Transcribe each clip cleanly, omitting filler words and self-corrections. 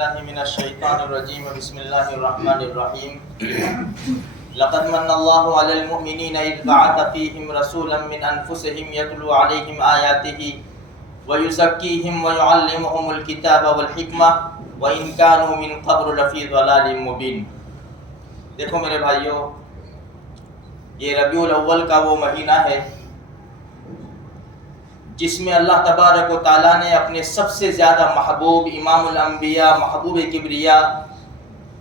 باللہ من الشیطان الرجیم بسم اللہ الرحمن الرحیم لقد من اللہ علی المؤمنین اذ بعث فیہم رسولا من انفسہم یتلو علیہم آیاتہ ویزکیہم ویعلمہم الکتاب والحکمہ وإن كانوا من قبل لفی ضلال مبین۔ دیکھو میرے بھائیوں، یہ ربیع الاول کا وہ مہینہ ہے جس میں اللہ تبارک و تعالیٰ نے اپنے سب سے زیادہ محبوب امام الانبیاء، محبوب کبریا،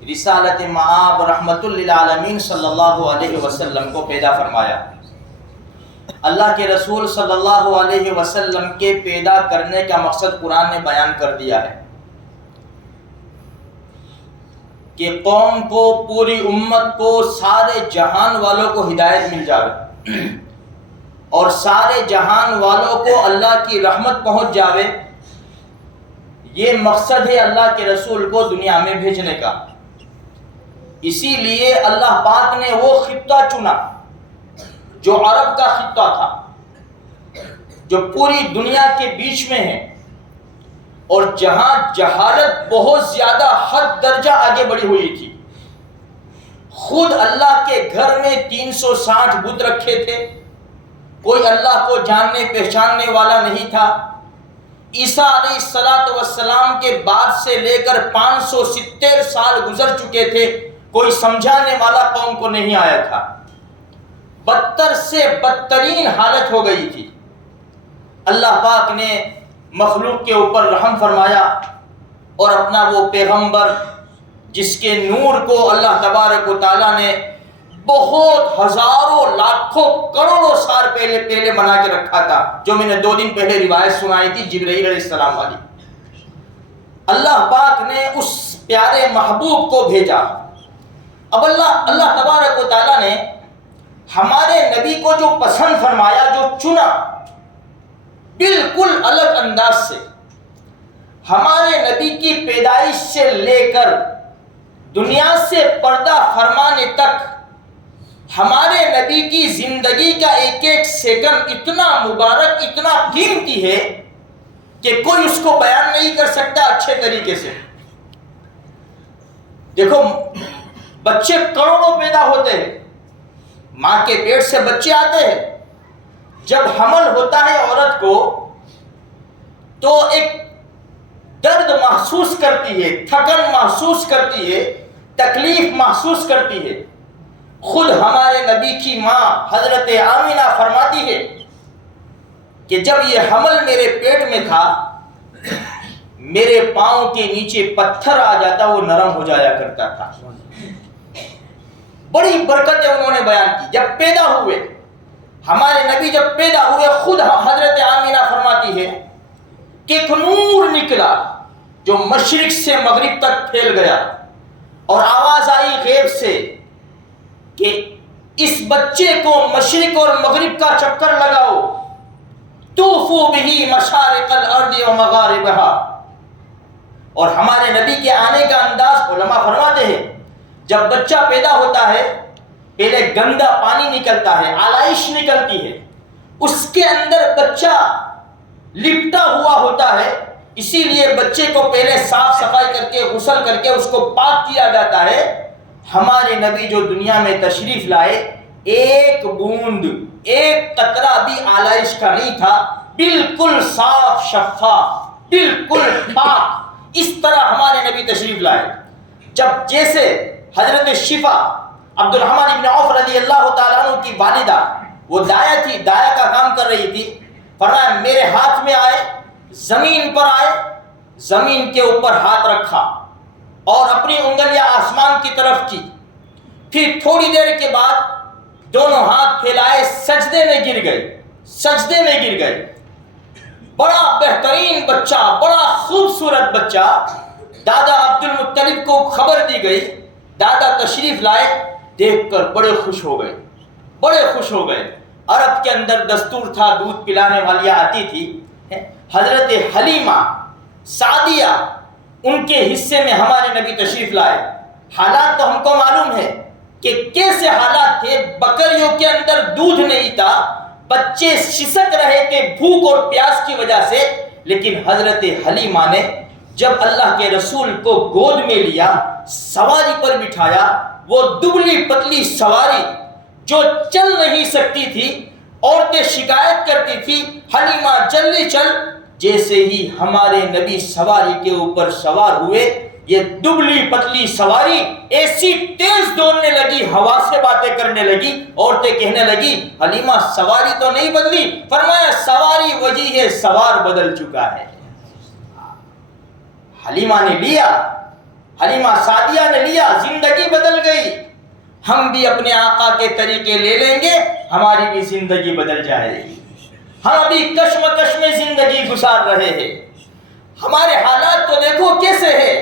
رسالت مآب، رحمت للعالمین صلی اللہ علیہ وسلم کو پیدا فرمایا۔ اللہ کے رسول صلی اللہ علیہ وسلم کے پیدا کرنے کا مقصد قرآن نے بیان کر دیا ہے کہ قوم کو، پوری امت کو، سارے جہان والوں کو ہدایت مل جائے اور سارے جہان والوں کو اللہ کی رحمت پہنچ جاوے۔ یہ مقصد ہے اللہ کے رسول کو دنیا میں بھیجنے کا۔ اسی لیے اللہ پاک نے وہ خطہ چنا جو عرب کا خطہ تھا، جو پوری دنیا کے بیچ میں ہے اور جہاں جہالت بہت زیادہ حد درجہ آگے بڑھی ہوئی تھی۔ خود اللہ کے گھر میں 360 بت رکھے تھے، کوئی اللہ کو جاننے پہچاننے والا نہیں تھا۔ عیسیٰ علیہ السلام کے بعد سے لے کر 570 سال گزر چکے تھے، کوئی سمجھانے والا قوم کو نہیں آیا تھا۔ بدتر سے بدترین حالت ہو گئی تھی۔ اللہ پاک نے مخلوق کے اوپر رحم فرمایا اور اپنا وہ پیغمبر جس کے نور کو اللہ تبارک و تعالیٰ نے بہت ہزاروں لاکھوں کروڑوں سال پہلے بنا کے رکھا تھا، جو میں نے 2 دن پہلے روایت سنائی تھی جبرائیل علیہ السلام والی۔ اللہ پاک نے اس پیارے محبوب کو بھیجا۔ اب اللہ تبارک و تعالیٰ نے ہمارے نبی کو جو پسند فرمایا، جو چنا، بالکل الگ انداز سے ہمارے نبی کی پیدائش سے لے کر دنیا سے پردہ فرمانے تک ہمارے نبی کی زندگی کا ایک ایک سیکنڈ اتنا مبارک، اتنا قیمتی ہے کہ کوئی اس کو بیان نہیں کر سکتا اچھے طریقے سے۔ دیکھو، بچے کروڑوں پیدا ہوتے ہیں، ماں کے پیٹ سے بچے آتے ہیں۔ جب حمل ہوتا ہے عورت کو تو ایک درد محسوس کرتی ہے، تھکن محسوس کرتی ہے، تکلیف محسوس کرتی ہے۔ خود ہمارے نبی کی ماں حضرت آمینہ فرماتی ہے کہ جب یہ حمل میرے پیٹ میں تھا، میرے پاؤں کے نیچے پتھر آ جاتا، وہ نرم ہو جایا کرتا تھا۔ بڑی برکتیں انہوں نے بیان کی۔ جب پیدا ہوئے ہمارے نبی، جب پیدا ہوئے، خود حضرت آمینہ فرماتی ہے کہ ایک نور نکلا جو مشرق سے مغرب تک پھیل گیا، اور آواز آئی غیب سے کہ اس بچے کو مشرق اور مغرب کا چکر لگاؤ، طوفوا بہ مشارق الارض و مغاربہا۔ اور ہمارے نبی کے آنے کا انداز علماء فرماتے ہیں، جب بچہ پیدا ہوتا ہے پہلے گندا پانی نکلتا ہے، آلائش نکلتی ہے، اس کے اندر بچہ لپٹا ہوا ہوتا ہے، اسی لیے بچے کو پہلے صاف صفائی کر کے، غسل کر کے اس کو پاک کیا جاتا ہے۔ ہمارے نبی جو دنیا میں تشریف لائے، ایک بوند، ایک قطرہ بھی آلائش کا نہیں تھا، بالکل صاف شفاف، بالکل پاک۔ اس طرح ہمارے نبی تشریف لائے۔ جب جیسے حضرت شفا عبد الرحمن ابن عوف رضی اللہ تعالیٰ عنہ کی والدہ، وہ دایا تھی، دایا کا کام کر رہی تھی، فرمایا میرے ہاتھ میں آئے، زمین پر آئے، زمین کے اوپر ہاتھ رکھا اور اپنی انگلیاں آسمان کی طرف کی، پھر تھوڑی دیر کے بعد دونوں ہاتھ پھیلائے، سجدے میں گر گئے، سجدے میں گر گئے۔ بڑا بہترین بچہ، بڑا خوبصورت بچہ۔ دادا عبد المطلب کو خبر دی گئی، دادا تشریف لائے، دیکھ کر بڑے خوش ہو گئے، بڑے خوش ہو گئے۔ عرب کے اندر دستور تھا، دودھ پلانے والیاں آتی تھی، حضرت حلیمہ سعدیہ، ان کے حصے میں ہمارے نبی تشریف لائے۔ حالات تو ہم کو معلوم ہے کہ کیسے حالات تھے۔ بکریوں کے اندر دودھ نہیں تھا، بچے سسک رہے تھے بھوک اور پیاس کی وجہ سے، لیکن حضرت حلیمہ نے جب اللہ کے رسول کو گود میں لیا، سواری پر بٹھایا، وہ دبلی پتلی سواری جو چل نہیں سکتی تھی، عورتیں شکایت کرتی تھی حلیمہ جلدی چل، جیسے ہی ہمارے نبی سواری کے اوپر سوار ہوئے، یہ دبلی پتلی سواری ایسی تیز دوڑنے لگی، ہوا سے باتیں کرنے لگی، عورتیں کہنے لگی حلیمہ سواری تو نہیں بدلی، فرمایا سواری وہی ہے، سوار بدل چکا ہے۔ حلیمہ نے لیا، حلیمہ سعدیہ نے لیا، زندگی بدل گئی۔ ہم بھی اپنے آقا کے طریقے لے لیں گے، ہماری بھی زندگی بدل جائے گی۔ ہم ابھی کشمکش میں زندگی گزار رہے ہیں، ہمارے حالات تو دیکھو کیسے ہیں،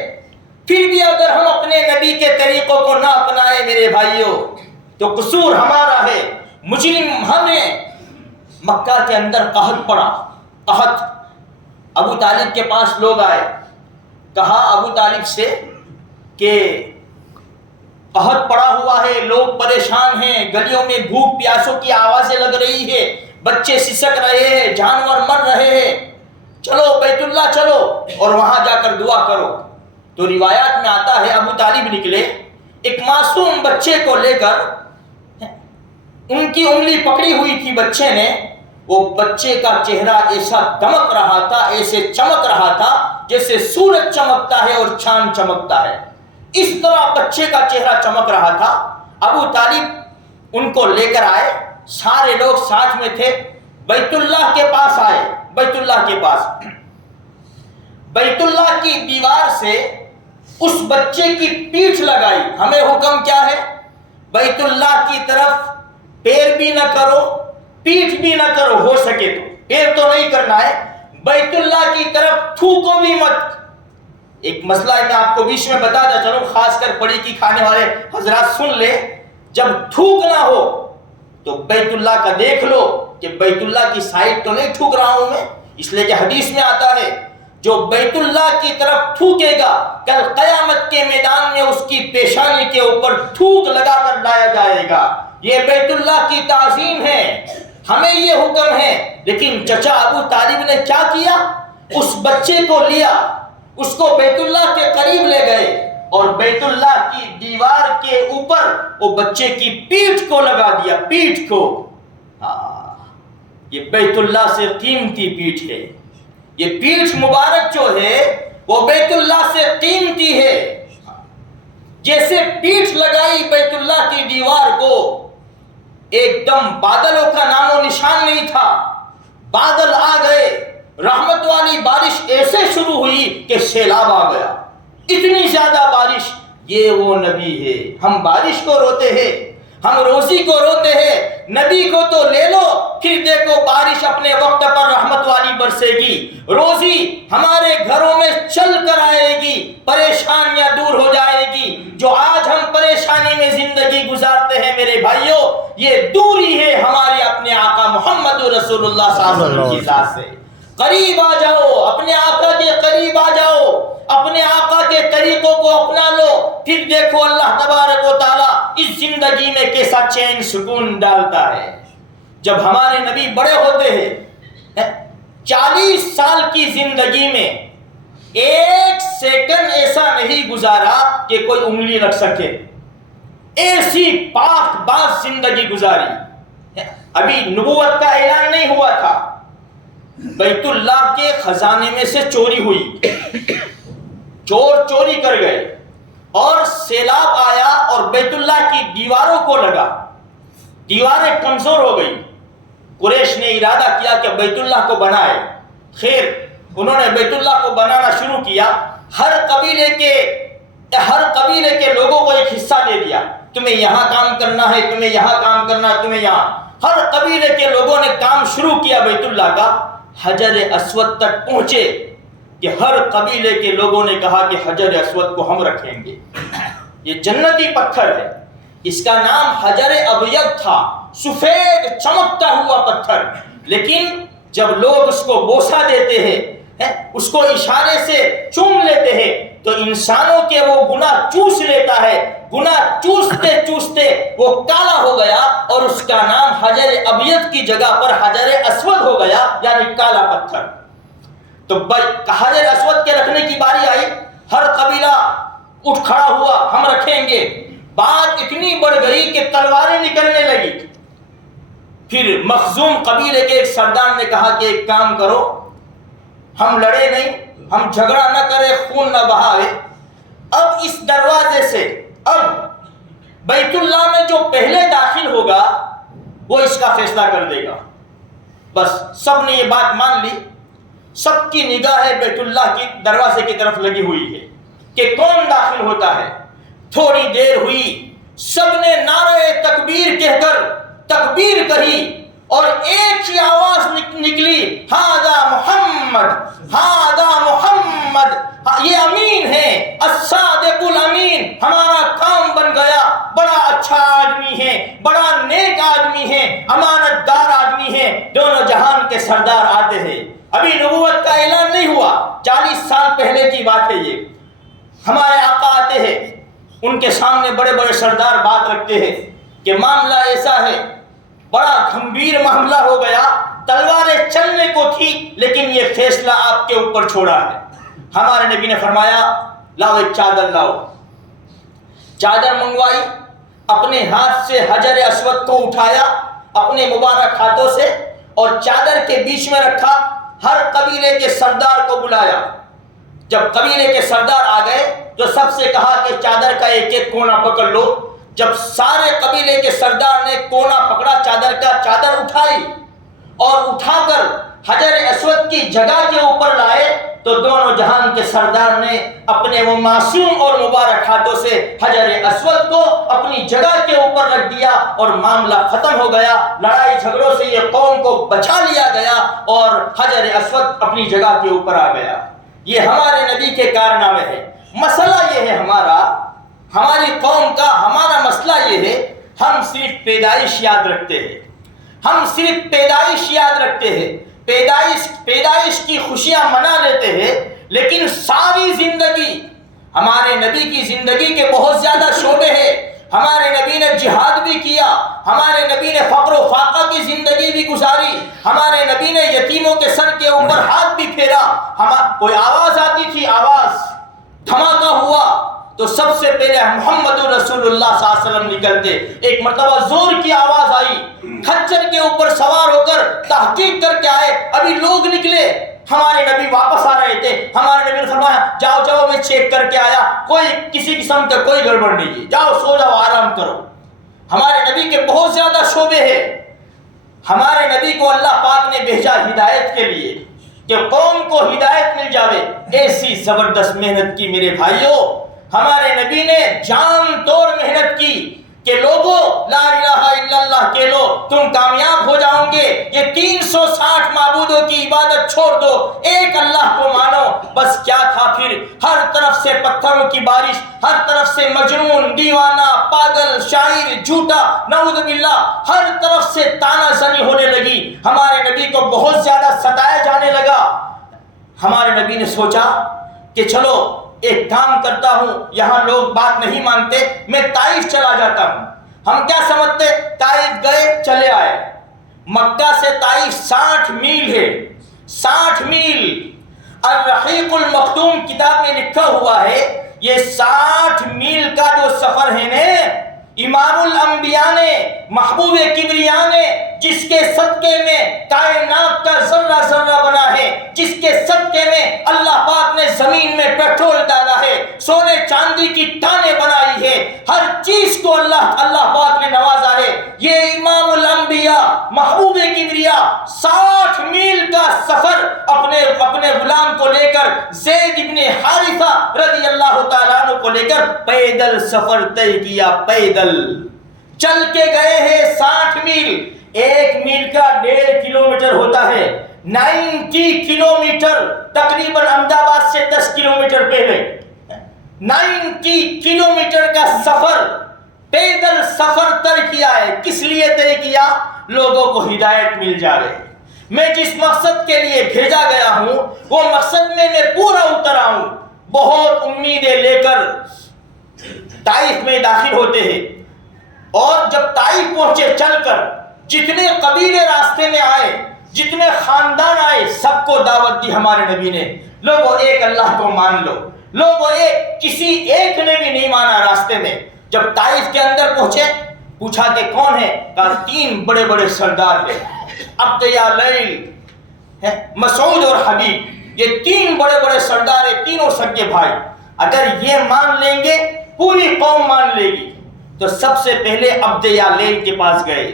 پھر بھی اگر ہم اپنے نبی کے طریقوں کو نہ اپنائیں میرے بھائیوں تو قصور ہمارا ہے، مجرم ہم ہیں۔ مکہ کے اندر قحط پڑا، قحط۔ ابو طالب کے پاس لوگ آئے، کہا ابو طالب سے کہ قحط پڑا ہوا ہے، لوگ پریشان ہیں، گلیوں میں بھوک پیاسوں کی آوازیں لگ رہی ہے، بچے سسک رہے ہیں، جانور مر رہے ہیں، چلو بیت اللہ چلو اور وہاں جا کر دعا کرو۔ تو روایات میں آتا ہے ابو طالب نکلے، ایک معصوم بچے کو لے کر، ان کی انگلی پکڑی ہوئی تھی بچے نے، وہ بچے کا چہرہ ایسا دمک رہا تھا، ایسے چمک رہا تھا جیسے سورج چمکتا ہے اور چاند چمکتا ہے، اس طرح بچے کا چہرہ چمک رہا تھا۔ ابو طالب ان کو لے کر آئے، سارے لوگ ساتھ میں تھے، بیت اللہ کے پاس آئے، بیت اللہ کے پاس، بیت اللہ کی دیوار سے اس بچے کی پیٹھ لگائی۔ ہمیں حکم کیا ہے؟ بیت اللہ کی طرف پیر بھی نہ کرو، پیٹھ بھی نہ کرو، ہو سکے تو پیر تو نہیں کرنا ہے، بیت اللہ کی طرف تھوکو بھی مت۔ ایک مسئلہ ہے، میں آپ کو بیچ میں بتاتا چلوں، خاص کر پڑی کی کھانے والے حضرات سن لے، جب تھوکنا ہو تو بیت اللہ کا دیکھ لو کہ بیت اللہ کی سائڈ تو نہیں تھوک رہا ہوں میں، اس لیے کہ حدیث میں آتا ہے جو بیت اللہ کی طرف تھوکے گا کل قیامت کے میدان میں اس کی پیشانی کے اوپر تھوک لگا کر لایا جائے گا۔ یہ بیت اللہ کی تعظیم ہے، ہمیں یہ حکم ہے۔ لیکن چچا ابو طالب نے کیا کیا؟ اس بچے کو لیا، اس کو بیت اللہ کے قریب لے گئے اور بیت اللہ کی دیوار کے اوپر وہ بچے کی پیٹھ کو لگا دیا، پیٹھ کو۔ یہ بیت اللہ سے قیمتی پیٹھ ہے، یہ پیٹھ مبارک جو ہے وہ بیت اللہ سے قیمتی ہے۔ جیسے پیٹھ لگائی بیت اللہ کی دیوار کو، ایک دم بادلوں کا نام و نشان نہیں تھا، بادل آ گئے، رحمت والی بارش ایسے شروع ہوئی کہ سیلاب آ گیا، اتنی زیادہ بارش۔ یہ وہ نبی ہے، ہم بارش کو روتے ہیں، ہم روزی کو روتے ہیں، نبی کو تو لے لو پھر دیکھو بارش اپنے وقت پر رحمت والی برسے گی، روزی ہمارے گھروں میں چل کر آئے گی، پریشانیاں دور ہو جائے گی۔ جو آج ہم پریشانی میں زندگی گزارتے ہیں میرے بھائیوں، یہ دوری ہے ہماری اپنے آقا محمد رسول اللہ صلی اللہ علیہ وسلم کی ذات سے۔ قریب آ جاؤ، اپنے آقا کے قریب آ جاؤ، اپنے آقا کے طریقوں کو اپنا لو، پھر دیکھو اللہ تبارک و تعالیٰ اس زندگی میں کیسا چین سکون ڈالتا ہے۔ جب ہمارے نبی بڑے ہوتے ہیں، 40 سال کی زندگی میں ایک سیکنڈ ایسا نہیں گزارا کہ کوئی انگلی رکھ سکے، ایسی پاک باز زندگی گزاری۔ ابھی نبوت کا اعلان نہیں ہوا تھا، بیت اللہ کے خزانے میں سے چوری ہوئی، چور چوری کر گئے اور سیلاب آیا اور بیت اللہ کی دیواروں کو لگا، دیواریں کمزور ہو گئی۔ قریش نے ارادہ کیا کہ بیت اللہ کو بنائے، خیر انہوں نے بیت اللہ کو بنانا شروع کیا۔ ہر قبیلے کے لوگوں کو ایک حصہ دے دیا، تمہیں یہاں کام کرنا ہے، تمہیں یہاں کام کرنا ہے، تمہیں یہاں۔ ہر قبیلے کے لوگوں نے کام شروع کیا بیت اللہ کا، حجر اسود تک پہنچے کہ ہر قبیلے کے لوگوں نے کہا کہ حجر اسود کو ہم رکھیں گے، یہ جنتی پتھر ہے، اس کا نام حجر ابیض تھا، سفید چمکتا ہوا پتھر۔ لیکن جب لوگ اس کو بوسہ دیتے ہیں، اس کو اشارے سے چوم لیتے ہیں تو انسانوں کے وہ گناہ چوس لیتا ہے، گناہ چوستے چوستے وہ کالا ہو گیا اور اس کا نام حجر ابیض کی جگہ پر حجر اسود ہو گیا، یعنی کالا پتھر۔ تو حجر اسود کے رکھنے کی باری آئی، ہر قبیلہ اٹھ کھڑا ہوا، ہم رکھیں گے۔ بات اتنی بڑھ گئی کہ تلواریں نکلنے لگی۔ پھر مخزوم قبیلے کے ایک سردار نے کہا کہ ایک کام کرو، ہم لڑے نہیں، ہم جھگڑا نہ کرے، خون نہ بہائے، اب اس دروازے سے اب بیت اللہ میں جو پہلے داخل ہوگا وہ اس کا فیصلہ کر دے گا۔ بس سب نے یہ بات مان لی، سب کی نگاہ بیت اللہ کی دروازے کی طرف لگی ہوئی ہے کہ کون داخل ہوتا ہے۔ تھوڑی دیر ہوئی، سب نے نعرہ تکبیر کہہ کر تکبیر کہی اور ایک ہی آواز نکلی، ہاذا محمد، ہاذا محمد، یہ امین ہے، الصادق الامین، ہمارا کام بن گیا، بڑا اچھا آدمی ہے، بڑا نیک آدمی ہے، امانت دار آدمی ہے، دونوں جہان کے سردار آتے ہیں۔ ابھی نبوت کا اعلان نہیں ہوا، 40 سال پہلے کی بات ہے یہ۔ ہمارے آقا آتے ہیں، ان کے سامنے بڑے بڑے سردار بات رکھتے ہیں کہ معاملہ ایسا ہے، بڑا گھمبیر معاملہ ہو گیا، تلواریں چلنے کو تھی لیکن یہ فیصلہ آپ کے اوپر چھوڑا ہے۔ ہمارے نبی نے فرمایا لاؤ ایک چادر لاؤ۔ چادر منگوائی، اپنے ہاتھ سے حجر اسود کو اٹھایا اپنے مبارک ہاتھوں سے اور چادر کے بیچ میں رکھا، ہر قبیلے کے سردار کو بلایا۔ جب قبیلے کے سردار آ گئے تو سب سے کہا کہ چادر کا ایک ایک کونا پکڑ لو۔ جب سارے قبیلے کے سردار نے کونا پکڑا چادر کا، چادر اٹھائی اور اٹھا کر حجر اسود کی جگہ کے اوپر لائے تو دونوں جہان کے سردار نے اپنے وہ معصوم اور مبارک ہاتھوں سے حجر اسود کو اپنی جگہ کے اوپر رکھ دیا اور معاملہ ختم ہو گیا۔ لڑائی جھگڑوں سے یہ قوم کو بچا لیا گیا اور حجر اسود اپنی جگہ کے اوپر آ گیا۔ یہ ہمارے نبی کے کارنامے ہیں۔ مسئلہ یہ ہے ہماری قوم کا، ہمارا مسئلہ یہ ہے، ہم صرف پیدائش یاد رکھتے ہیں، ہم صرف پیدائش یاد رکھتے ہیں، پیدائش کی خوشیاں منا لیتے ہیں، لیکن ساری زندگی، ہمارے نبی کی زندگی کے بہت زیادہ شعبے ہیں۔ ہمارے نبی نے جہاد بھی کیا، ہمارے نبی نے فقر و فاقہ کی زندگی بھی گزاری، ہمارے نبی نے یتیموں کے سر کے اوپر ہاتھ بھی پھیرا۔ کوئی آواز آتی تھی، آواز دھماکہ ہوا تو سب سے پہلے محمد رسول اللہ صلی اللہ علیہ وسلم نکلتے۔ ایک مرتبہ زور کی آواز آئی، کھچر کے اوپر سوار ہو کر تحقیق کر کے آئے، ابھی لوگ نکلے، ہمارے نبی واپس آ رہے تھے۔ ہمارے نبی نے فرمایا جاؤ میں چیک کر کے آیا، کوئی کسی قسم کا کوئی گڑبڑ نہیں ہے، جاؤ سو جاؤ آرام کرو۔ ہمارے نبی کے بہت زیادہ شعبے ہیں۔ ہمارے نبی کو اللہ پاک نے بھیجا ہدایت کے لیے کہ قوم کو ہدایت مل جاوے۔ ایسی زبردست محنت کی میرے بھائیوں، ہمارے نبی نے جان توڑ محنت کی کہ لوگوں لا الہ الا اللہ کہہ لو، تم کامیاب ہو جاؤ گے، یہ 360 معبودوں کی عبادت چھوڑ دو، ایک اللہ کو مانو۔ بس کیا تھا پھر، ہر طرف سے پتھروں کی بارش، ہر طرف سے مجنون، دیوانہ، پاگل، شاعر، جھوٹا، نعوذ باللہ، ہر طرف سے تانا زنی ہونے لگی۔ ہمارے نبی کو بہت زیادہ ستایا جانے لگا۔ ہمارے نبی نے سوچا کہ چلو ایک کام کرتا ہوں، یہاں لوگ بات نہیں مانتے، میں طائف چلا جاتا ہوں۔ ہم کیا سمجھتے، طائف گئے چلے آئے، مکہ سے طائف 60 میل ہے، 60 میل۔ الرحیق المختوم کتاب میں لکھا ہوا ہے یہ 60 میل کا جو سفر ہے نا، امام الانبیاء نے، محبوب کبریا نے، جس کے صدقے میں کائنات کا ذرہ ذرہ بنا ہے، جس کے صدقے میں اللہ پاک نے زمین میں پیٹرول ڈالا ہے، سونے چاندی کی ٹانیں بنائی ہے، ہر چیز کو اللہ پاک نے نوازا ہے، یہ امام الانبیاء محبوب کبریا 60 میل کا سفر اپنے غلام کو لے کر، زید ابن حارثہ رضی اللہ تعالیٰ عنہ کو لے کر پیدل سفر طے کیا۔ پیدل چل کے گئے ہیں 60 میل۔ 1 میل کا 1.5 کلومیٹر ہوتا ہے، 90 کلومیٹر، تقریباً احمد آباد سے 10 کلومیٹر پہلے 90 کلومیٹر کا سفر، پیدل سفر طے کیا ہے۔ کس لیے طے کیا؟ لوگوں کو ہدایت مل جا رہے۔ میں جس مقصد کے لیے بھیجا گیا ہوں وہ مقصد میں پورا اتر آؤں۔ بہت امیدیں لے کر طائف میں داخل ہوتے ہیں، اور جب طائف پہنچے چل کر، جتنے قبیلے راستے میں آئے جتنے خاندان آئے سب کو دعوت دی ہمارے نبی نے، لوگوں ایک اللہ کو مان لو، لوگوں ایک، کسی ایک نے بھی نہیں مانا راستے میں۔ جب طائف کے اندر پہنچے پوچھا کہ کون ہے؟ کہا 3 بڑے بڑے سردار ہیں، عبد یا لیل، مسعود اور حبیب، یہ 3 بڑے بڑے سردار ہیں، تینوں سگے بھائی، اگر یہ مان لیں گے پوری قوم مان لے گی۔ تو سب سے پہلے عبد یا لیل کے پاس گئے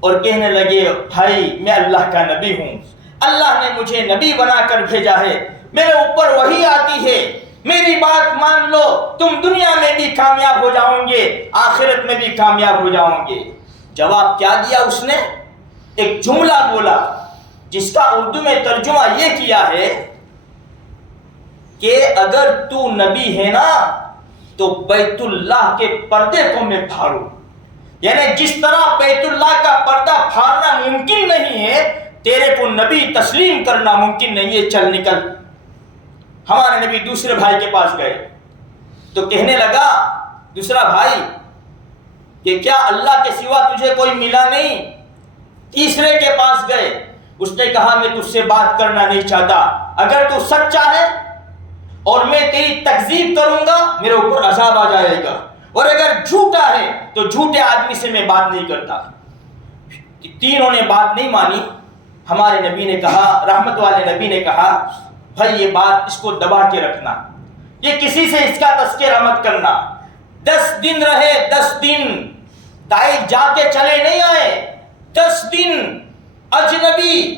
اور کہنے لگے بھائی میں اللہ کا نبی ہوں، اللہ نے مجھے نبی بنا کر بھیجا ہے، میرے اوپر وحی آتی ہے، میری بات مان لو، تم دنیا میں بھی کامیاب ہو جاؤں گے، آخرت میں بھی کامیاب ہو جاؤں گے۔ جواب کیا دیا اس نے؟ ایک جملہ بولا جس کا اردو میں ترجمہ یہ کیا ہے کہ اگر تو نبی ہے نا تو بیت اللہ کے پردے کو میں پھاڑوں، یعنی جس طرح بیت اللہ کا پردہ پھاڑنا ممکن نہیں ہے تیرے کو نبی تسلیم کرنا ممکن نہیں ہے، چل نکل۔ ہمارے نبی دوسرے بھائی کے پاس گئے تو کہنے لگا دوسرا بھائی کہ کیا اللہ کے سوا تجھے کوئی ملا نہیں؟ تیسرے کے پاس گئے، اس نے کہا میں تجھ سے بات کرنا نہیں چاہتا، اگر تو سچا ہے اور میں تیری تکذیب کروں گا میرے اوپر عذاب آ جائے گا، اور اگر جھوٹا ہے تو جھوٹے آدمی سے میں بات نہیں کرتا۔ تینوں نے بات نہیں مانی۔ ہمارے نبی نے کہا، رحمت والے نبی نے کہا بھائی یہ بات اس کو دبا کے رکھنا، یہ کسی سے اس کا تذکرہ مت کرنا۔ 10 دن رہے، 10 دن طائف جا کے چلے نہیں آئے، 10 دن اجنبی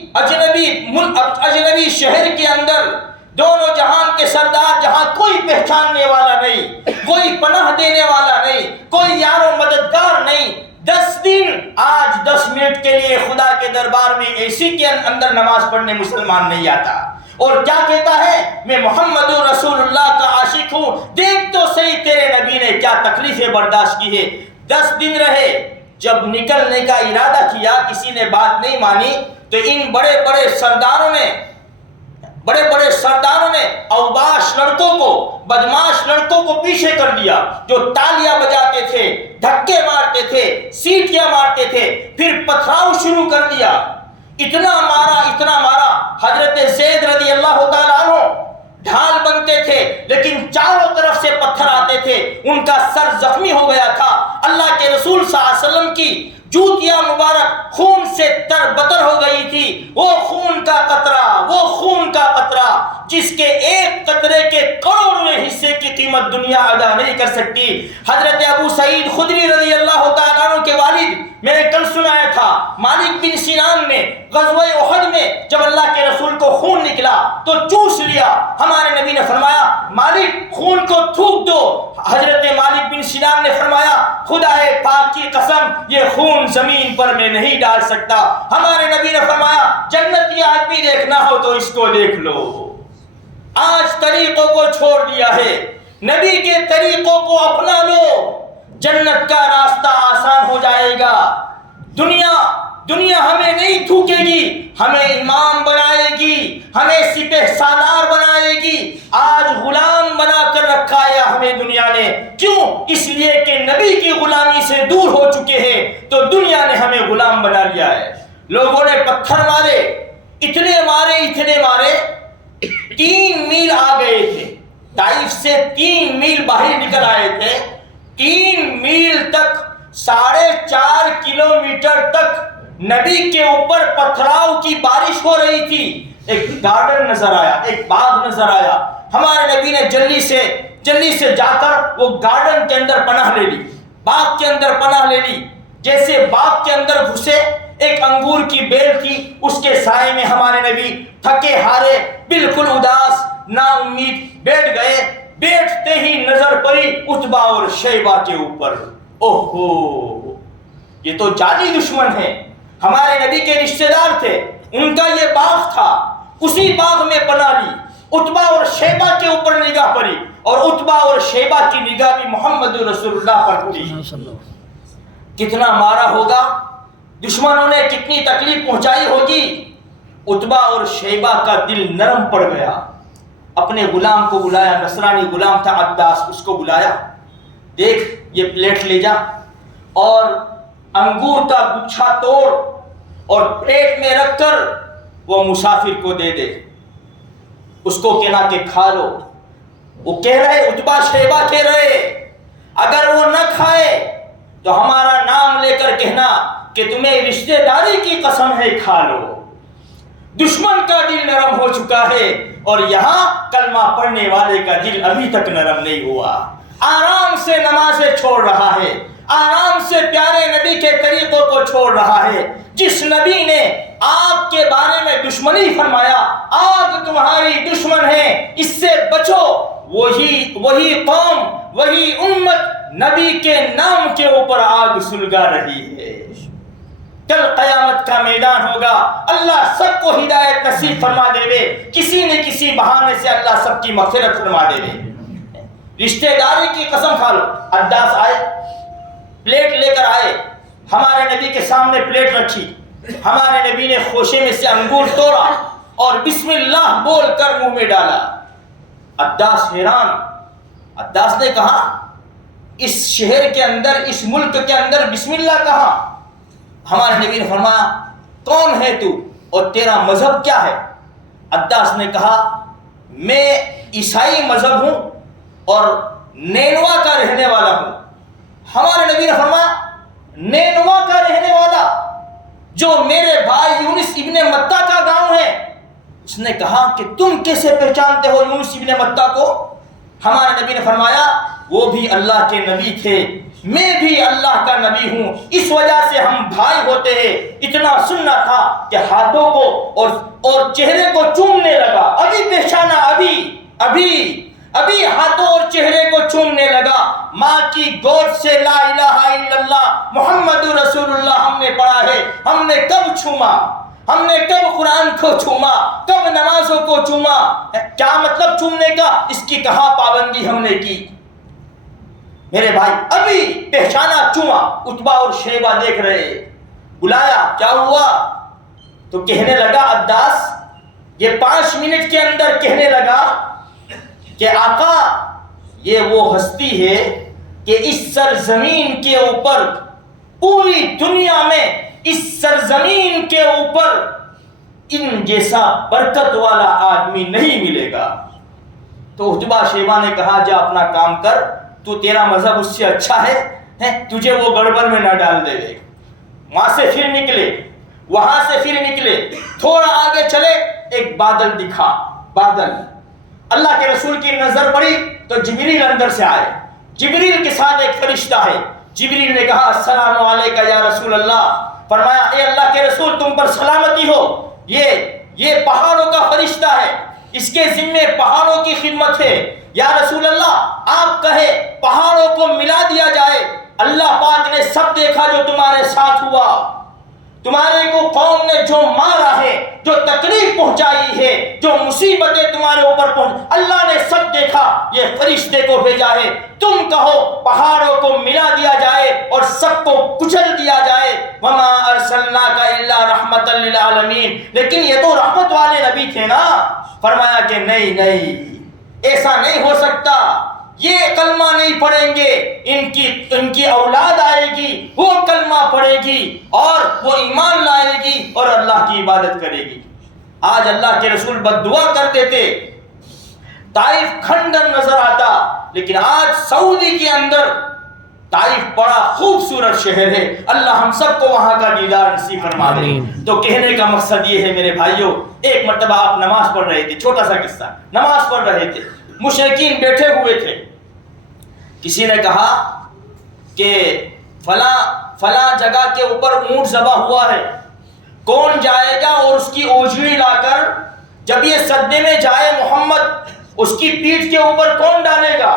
شہر کے اندر، دونوں جہان کے سردار، جہاں کوئی پہچاننے والا نہیں، کوئی پناہ دینے والا نہیں، کوئی یار و مددگار نہیں، 10 دن، آج 10 منٹ کے لیے خدا کے دربار میں اے سی کے اندر نماز پڑھنے مسلمان نہیں آتا، اور کیا کہتا ہے میں محمد رسول اللہ کا عاشق ہوں، دیکھ تو صحیح تیرے نبی نے کیا تکلیفیں برداشت کی ہے۔ 10 دن رہے، جب نکلنے کا ارادہ کیا کسی نے بات نہیں مانی تو ان بڑے بڑے سرداروں نے اوباش لڑکوں کو، بدماش لڑکوں کو پیچھے کر دیا، جو تالیاں بجاتے تھے، دھکے مارتے تھے، سیٹیاں مارتے تھے، پھر پتھراؤ شروع کر دیا، اتنا مارا حضرت زید رضی اللہ تعالیٰ عنہ ڈھال بنتے تھے لیکن چاروں طرف سے پتھر آتے تھے، ان کا سر زخمی ہو گیا تھا، اللہ کے رسول صلی اللہ علیہ وسلم کی جوتیاں مبارک خون سے تربتر ہو گئی تھی، وہ خون کا قطرہ جس کے ایک قطرے کے کروڑویں حصے کی قیمت دنیا ادا نہیں کر سکتی۔ حضرت ابو سعید خدری رضی اللہ تعالیٰ عنہ کے والد، میں نے کل سنایا تھا، مالک بن سنان نے غزوہ احد میں جب اللہ کے رسول کو خون نکلا تو چوس لیا، ہمارے نبی نے فرمایا مالک خون کو تھوک دو، حضرت مالک بن سنان نے فرمایا خدا پاک کی قسم یہ خون زمین پر میں نہیں ڈال سکتا، ہمارے نبی نے فرمایا جنتی آدمی دیکھنا ہو تو اس کو دیکھ لو۔ آج طریقوں کو چھوڑ دیا ہے، نبی کے طریقوں کو اپنا لو، جنت کا راستہ آسان ہو جائے گا۔ دنیا ہمیں نہیں تھوکے گی، ہمیں امام بنائے گی، ہمیں سپہ سالار بنائے گی۔ آج غلام بنا کر رکھا ہے ہمیں دنیا نے، کیوں؟ اس لیے کہ نبی کی غلامی سے دور ہو چکے ہیں تو دنیا نے ہمیں غلام بنا لیا ہے۔ لوگوں نے پتھر مارے، اتنے مارے 3 میل آ گئے تھے، طائف سے 3 میل باہر نکل آئے تھے، 3 میل تک 4.5 کلومیٹر تک نبی کے اوپر پتھراؤ کی بارش ہو رہی تھی۔ ایک گارڈن نظر آیا، ایک باغ نظر آیا، ہمارے نبی نے جلدی سے جا کر وہ گارڈن کے اندر پناہ لے لی، باغ کے اندر پناہ لے لی۔ جیسے باغ کے اندر گھسے، ایک انگور کی بیل تھی، اس کے سائے میں ہمارے نبی تھکے ہارے، بالکل اداس، نا امید بیٹھ گئے۔ بیٹھتے ہی نظر پڑی عتبہ اور شیبہ کے اوپر، اوہو یہ تو جانی دشمن ہے، ہمارے نبی کے رشتہ دار تھے، ان کا یہ باغ تھا، اسی باغ میں پناہ لی۔ عتبہ اور شیبہ کے اوپر نگاہ پڑی اور عتبہ اور شیبہ کی نگاہ بھی محمد رسول اللہ پر پڑی۔ کتنا مارا ہوگا، دشمنوں نے کتنی تکلیف پہنچائی ہوگی۔ عتبہ اور شیبہ کا دل نرم پڑ گیا، اپنے غلام کو بلایا، نصرانی غلام تھا عباس، اس کو بلایا، دیکھ یہ پلیٹ لے جا اور انگور کا گچھا توڑ اور پلیٹ میں رکھ کر وہ مسافر کو دے دے، اس کو کہنا کہ کھا لو۔ وہ کہہ رہے، عتبہ شیبہ کہہ رہے اگر وہ نہ کھائے تو ہمارا نام لے کر کہنا کہ تمہیں رشتہ داری کی قسم ہے، کھا لو۔ دشمن کا دل نرم ہو چکا ہے اور یہاں کلمہ پڑھنے والے کا دل ابھی تک نرم نہیں ہوا، آرام سے نمازیں چھوڑ رہا ہے، آرام سے پیارے نبی کے طریقوں کو چھوڑ رہا ہے۔ جس نبی نے آگ کے بارے میں دشمنی فرمایا، آگ تمہاری دشمن ہے، اس سے بچو، وہی قوم، وہی امت نبی کے نام کے اوپر آگ سلگا رہی ہے۔ کل قیامت کا میدان ہوگا، اللہ سب کو ہدایت نصیب فرما دے وے، کسی نہ کسی بہانے سے اللہ سب کی مغفرت فرما دے وے۔ رشتہ داری کی قسم کھا لو۔ عداس آئے، پلیٹ لے کر آئے، ہمارے نبی کے سامنے پلیٹ رکھی، ہمارے نبی نے خوشے میں سے انگور توڑا اور بسم اللہ بول کر منہ میں ڈالا۔ عداس حیران، عداس نے کہا اس شہر کے اندر، اس ملک کے اندر بسم اللہ کہاں؟ ہمارے نبی نے فرمایا کون ہے تو اور تیرا مذہب کیا ہے؟ عداس نے کہا میں عیسائی مذہب ہوں اور نینوا کا رہنے والا ہوں۔ ہمارے نبی نے فرمایا نینوا کا رہنے والا جو میرے بھائی یونس ابن متہ کا گاؤں ہے؟ اس نے کہا کہ تم کیسے پہچانتے ہو یونس ابن متہ کو؟ ہمارے نبی نے فرمایا وہ بھی اللہ کے نبی تھے، میں بھی اللہ کا نبی ہوں، اس وجہ سے ہم بھائی ہوتے ہیں۔ اتنا سننا تھا کہ ہاتھوں کو اور چہرے کو چومنے لگا، ابھی پہچانا، ابھی ہاتھوں اور چہرے کو چومنے لگا۔ ماں کی گود سے لا الہ الا اللہ محمد رسول اللہ ہم نے پڑھا ہے، ہم نے کب چھوما؟ ہم نے کب قرآن کو چھوما؟ کب نمازوں کو چھوما؟ کیا مطلب چومنے کا؟ اس کی کہاں پابندی ہم نے کی؟ میرے بھائی ابھی پہچانا، چوما۔ عتبہ اور شیبہ دیکھ رہے، بلایا کیا ہوا؟ تو کہنے لگا عداس، یہ 5 منٹ کے اندر کہنے لگا کہ آقا یہ وہ ہستی ہے کہ اس سرزمین کے اوپر، پوری دنیا میں اس سرزمین کے اوپر ان جیسا برکت والا آدمی نہیں ملے گا۔ تو عتبہ شیبہ نے کہا جا اپنا کام کر، تو تیرا مذہب اس سے اچھا ہے، تجھے وہ گڑبڑ میں نہ ڈال دے گے۔ وہاں سے پھر نکلے، وہاں سے پھر نکلے، تھوڑا آگے چلے، ایک بادل دکھا، بادل۔ اللہ کے رسول کی نظر پڑی تو جبریل اندر سے آئے، جبریل کے ساتھ ایک فرشتہ ہے۔ جبریل نے کہا السلام علیکہ یا رسول اللہ، فرمایا اے اللہ کے رسول تم پر سلامتی ہو، یہ پہاڑوں کا فرشتہ ہے، اس کے ذمے پہاڑوں کی خدمت ہے۔ یا رسول اللہ آپ کہے پہاڑوں کو ملا دیا جائے، اللہ پاک نے سب دیکھا جو تمہارے ساتھ ہوا، تمہارے کو قوم نے جو مارا ہے، جو تکلیف پہنچائی ہے، جو مصیبتیں تمہارے اوپر اللہ نے سب دیکھا، یہ فرشتے کو بھیجا ہے، تم کہو پہاڑوں کو ملا دیا جائے اور سب کو کچل دیا جائے۔ وما ارسلناک الا رحمت للعالمین، لیکن یہ تو رحمت والے نبی تھے نا۔ فرمایا کہ نہیں، ایسا نہیں ہو سکتا، یہ کلمہ نہیں پڑھیں گے، ان کی اولاد آئے گی، وہ کلمہ پڑھے گی اور وہ ایمان لائے گی اور اللہ کی عبادت کرے گی۔ آج اللہ کے رسول بد دعا کرتے تھے، طائف کھنڈر نظر آتا، لیکن آج سعودی کے اندر طائف بڑا خوبصورت شہر ہے، اللہ ہم سب کو وہاں کا دیدار نصیب فرما دے۔ تو کہنے کا مقصد یہ ہے میرے بھائیوں، ایک مرتبہ آپ نماز پڑھ رہے تھے، چھوٹا سا قصہ، نماز پڑھ رہے تھے، مشرکین بیٹھے ہوئے تھے، کسی نے کہا کہ فلاں جگہ کے اوپر اونٹ ذبح ہوا ہے، کون جائے گا اور اس کی اوجری لا کر جب یہ سجدے میں جائے محمد اس کی پیٹھ کے اوپر کون ڈالے گا؟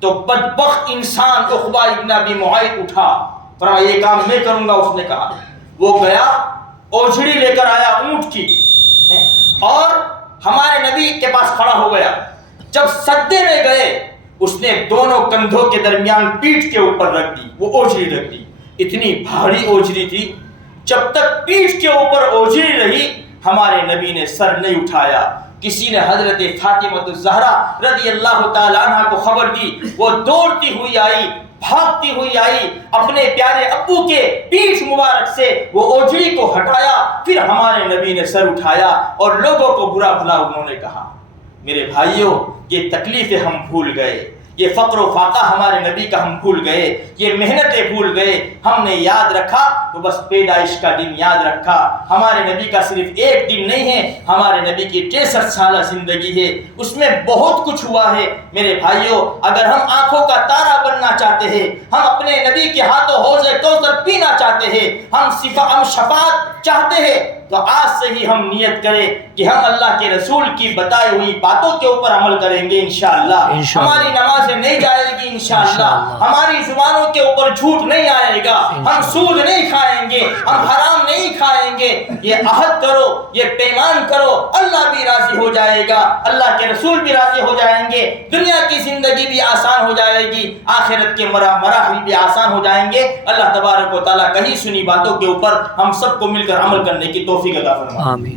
تو بدبخت انسان عقبہ ابن ابی معیط اٹھا، فرمایا یہ کام میں کروں گا۔ اس نے کہا، وہ گیا اوجھڑی لے کر آیا اونٹ کی اور ہمارے نبی کے پاس کھڑا ہو گیا۔ جب سجدے میں گئے اس نے دونوں کندھوں کے درمیان پیٹھ کے اوپر رکھ دی، وہ اوجھڑی رکھ دی، اتنی بھاری اوجھڑی تھی، جب تک پیٹھ کے اوپر اوجھڑی رہی ہمارے نبی نے سر نہیں اٹھایا۔ کسی نے حضرت فاطمہ الزہرا رضی اللہ تعالیٰ عنہ کو خبر دی، وہ دوڑتی ہوئی آئی، بھاگتی ہوئی آئی, اپنے پیارے ابو کے پیٹھ مبارک سے وہ اوجڑی کو ہٹایا, پھر ہمارے نبی نے سر اٹھایا اور لوگوں کو برا بھلا انہوں نے کہا. میرے بھائیوں, یہ تکلیفیں ہم بھول گئے, یہ فقر و فاقہ ہمارے نبی کا ہم بھول گئے, یہ محنتیں بھول گئے. ہم نے یاد رکھا تو بس پیدائش کا دن یاد رکھا. ہمارے نبی کا صرف ایک دن نہیں ہے, ہمارے نبی کی 63 سالہ زندگی ہے, اس میں بہت کچھ ہوا ہے. میرے بھائیوں, اگر ہم آنکھوں کا تارا بننا چاہتے ہیں, ہم اپنے نبی کے ہاتھوں حوض کوثر پینا چاہتے ہیں, ہم شفاعت چاہتے ہیں, تو آج سے ہی ہم نیت کریں کہ ہم اللہ کے رسول کی بتائی ہوئی باتوں کے اوپر عمل کریں گے انشاءاللہ. ہماری نمازیں نہیں جائے گی انشاءاللہ, ہماری زبانوں کے اوپر جھوٹ نہیں آئے گا, ہم سود نہیں کھائیں گے, ہم حرام نہیں کھائیں گے. یہ عہد کرو, یہ پیمان کرو, اللہ بھی راضی ہو جائے گا, اللہ کے رسول بھی راضی ہو جائیں گے, دنیا کی زندگی بھی آسان ہو جائے گی, آخرت کے مراحل بھی آسان ہو جائیں گے. اللہ تبارک و تعالیٰ کہیں سنی باتوں کے اوپر ہم سب کو مل کر عمل کرنے کی توفیق عطا فرمائے. آمین.